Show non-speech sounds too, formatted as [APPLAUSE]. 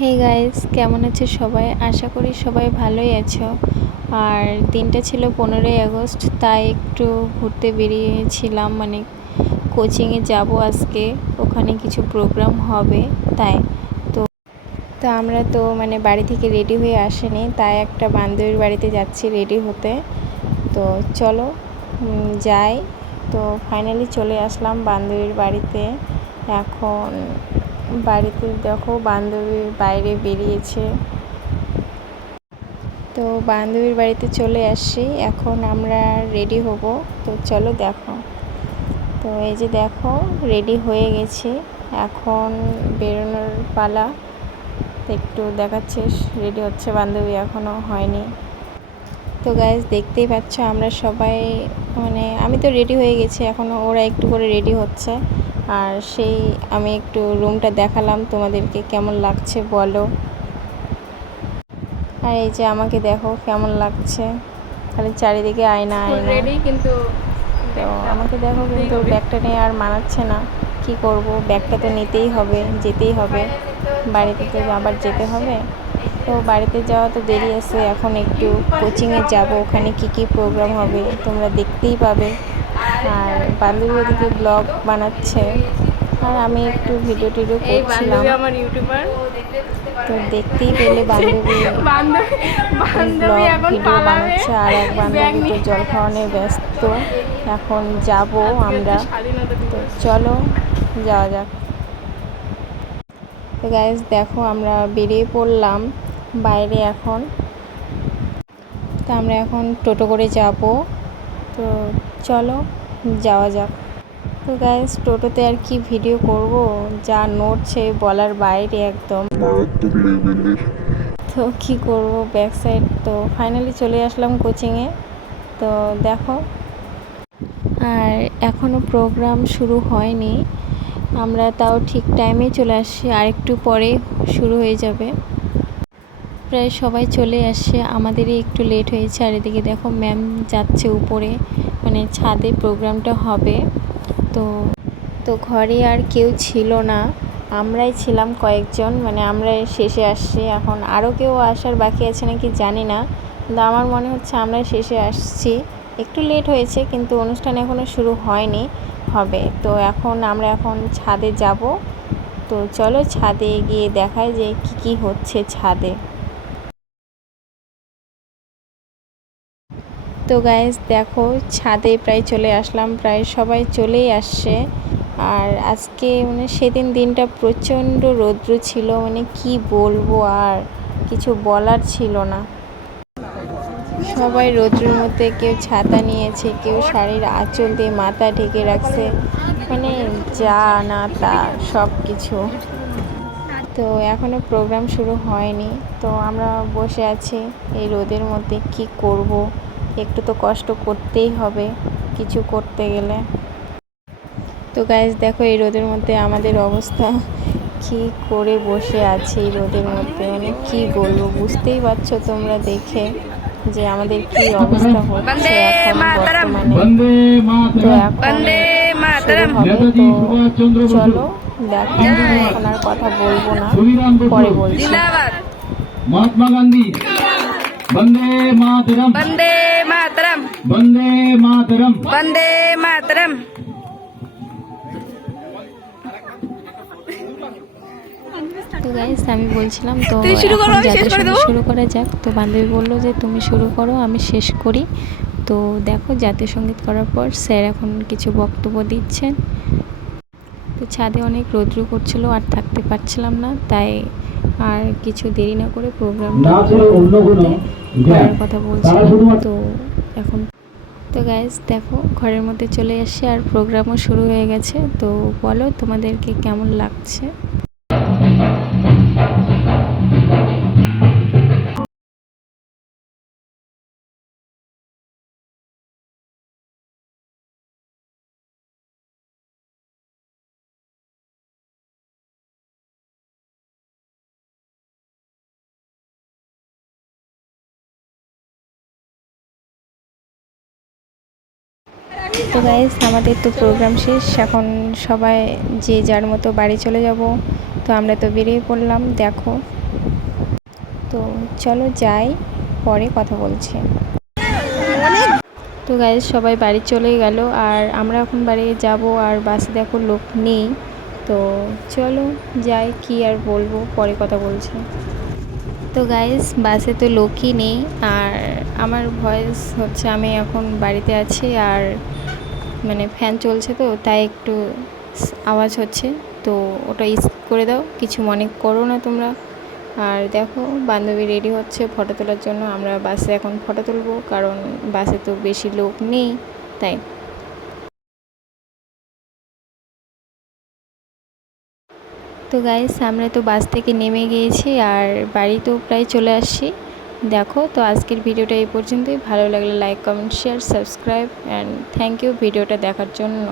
Hey guys কেমন আছে সবাই? আশা করি সবাই ভালোই আছো। আর দিনটা ছিল পনেরোই আগস্ট, তাই একটু ঘুরতে বেরিয়েছিলাম মানে কোচিংয়ে যাব আজকে। ওখানে কিছু প্রোগ্রাম হবে, তাই। তো তো আমরা তো মানে বাড়ি থেকে রেডি হয়ে আসেনি, তাই একটা বান্ধবীর বাড়িতে যাচ্ছি রেডি হতে। তো চলো যাই। তো ফাইনালি চলে আসলাম বান্ধবীর বাড়িতে। এখন বাড়িতে দেখো বান্ধবী বাইরে বেরিয়েছে। তো বান্ধবীর বাড়িতে চলে আসছি এখন আমরা রেডি হব। তো চলো দেখো। তো এই যে দেখো রেডি হয়ে গেছি। এখন বেরোনোর পালা। একটু দেখাচ্ছে রেডি হচ্ছে বান্ধবী এখনও হয়নি। তো গাইজ দেখতেই পাচ্ছ আমরা সবাই মানে আমি তো রেডি হয়ে গেছি এখনও ওরা একটু করে রেডি হচ্ছে। আর সেই আমি একটু রুমটা দেখালাম তোমাদেরকে কেমন লাগছে বলো। আর এই যে আমাকে দেখো কেমন লাগছে। খালি চারিদিকে আয়না আয়না। কিন্তু তো আমাকে দেখো কিন্তু ব্যাগটা নিয়ে আর মানাচ্ছে না। কি করব? ব্যাগটা তো নিতেই হবে যেতেই হবে। বাড়িতে তো আবার যেতে হবে। তো বাড়িতে যাওয়া তো দেরি আছে। এখন একটু কোচিংয়ে যাব। ওখানে কি কি প্রোগ্রাম হবে তোমরা দেখতেই পাবে। আর বান্ধবী ওদিকে ব্লগ বানাচ্ছে। আর আমি একটু ভিডিও টিডিও করছিলাম। আমার ইউটিউবার তো দেখতেই পেলে বান্ধবী [LAUGHS] বান্ধবী এখন ভিডিও বানাচ্ছে আর এক বান্ধবী তো জল খাওয়ানো ব্যস্ত। এখন যাব আমরা। তো চলো যাওয়া যাক। তো গাইজ দেখো আমরা বেরিয়ে পড়লাম বাইরে এখন। তো আমরা এখন টোটো করে যাব। তো চলো। যাওয়া যাক। তো গাইজ টোটোতে আর কি ভিডিও করব? যা নড়ছে বলার বাইরে একদম। তো কি করব? ব্যাক সাইড তো ফাইনালি চলে আসলাম কোচিংয়ে তো দেখো। আর এখনও প্রোগ্রাম শুরু হয়নি। আমরা তাও ঠিক টাইমে চলে আসি আর একটু পরে শুরু হয়ে যাবে। প্রায় সবাই চলে আসছে। আমাদেরই একটু লেট হয়েছে। আর এদিকে দেখো ম্যাম যাচ্ছে উপরে। মানে ছাদে প্রোগ্রামটা হবে। তো তো ঘরে আর কেউ ছিল না। আমরাই ছিলাম কয়েকজন মানে আমরা শেষে আসছি। এখন আরও কেউ আসার বাকি আছে নাকি জানি না। কিন্তু আমার মনে হচ্ছে আমরা শেষে আসছি। একটু লেট হয়েছে, কিন্তু অনুষ্ঠান এখনও শুরু হয়নি, হবে। তো এখন আমরা এখন ছাদে যাব। তো চলো ছাদে গিয়ে দেখায় যে কি কি হচ্ছে ছাদে। তো গাইজ দেখো, ছাদে প্রায় চলে আসলাম। প্রায় সবাই চলেই আসছে। আর আজকে মানে সেদিন দিনটা প্রচণ্ড রৌদ্র ছিল। মানে কি বলব আর কিছু বলার ছিল না। সবাই রৌদ্রের মধ্যে কেউ ছাতা নিয়েছে, কেউ শাড়ির আঁচল দিয়ে মাথা ঢেকে রাখছে। মানে যা না তা সব কিছু। তো এখনও প্রোগ্রাম শুরু হয়নি। তো আমরা বসে আছি এই রোদের মধ্যে কি করব? একটু তো কষ্ট করতেই হবে কিছু করতে গেলে। তো গাইজ দেখো এই রোদের মধ্যে আমাদের অবস্থা [LAUGHS] কি করে বসে আছে এই রোদের মধ্যে? মানে কি বলব? বুঝতেই পারছ তোমরা দেখে যে আমাদের কি অবস্থা হচ্ছে এখন বর্তমানে। তো এখন তো চলো দেখো এখন আর কথা বলব না পরে বলছি। মহাত্মা গান্ধী। गांधी वंदे मातरम বন্দে মাতরম वंदे मातरम বন্দে মাতরম তো গাইস আমি বলছিলাম তো তুই শুরু করো, এখন আমি শেষ যাদের করে সঙ্গে দেবো। শুরু করা যাক তো বান্ধবী বললো যে তুমি শুরু করো আমি শেষ করি তো দেখো জাতীয় সঙ্গীত করার পর স্যার এখন কিছু বক্তব্য দিচ্ছেন তো ছাদে অনেক রৌদ্র করছিল আর থাকতে পারছিলাম না তাই আর কিছু দেরি না করে প্রোগ্রামটা করার কথা বলছিলাম। তো এখন তো গাইজ দেখো ঘরের মধ্যে চলে এসছে আর প্রোগ্রামও শুরু হয়ে গেছে। তো বলো তোমাদেরকে কেমন লাগছে? তো গাইজ আমাদের তো প্রোগ্রাম শেষ। এখন সবাই যে যার মতো বাড়ি চলে যাব। তো আমরা তো বেরিয়ে পড়লাম, দেখো। তো চলো যাই, পরে কথা বলছি। তো গাইজ সবাই বাড়ি চলে গেল, আর আমরা এখন বাড়ি যাব, আর বাসে দেখো লোক নেই। তো চলো যাই, কি আর বলব, পরে কথা বলছি। তো গাইজ বাসে তো লোকই নেই আর আমার ভয়েস হচ্ছে আমি এখন বাড়িতে আছি আর মানে ফ্যান চলছে তো, তাই একটু আওয়াজ হচ্ছে। তো ওটা স্কিপ করে দাও, কিছু মনে করো না তোমরা। আর দেখো, বান্ধবী রেডি হচ্ছে ফটো তোলার জন্য, আমরা বাসে এখন ফটো তুলবো, কারণ বাসে তো বেশি লোক নেই, তাই। তো গাইস আমরা তো বাস থেকে নেমে গিয়েছি আর বাড়ি তো প্রায় চলে আসছি। দেখো, তো আজকের ভিডিওটা এই পর্যন্তই। ভালো লাগলে like comment share subscribe and thank you ভিডিওটা দেখার জন্য।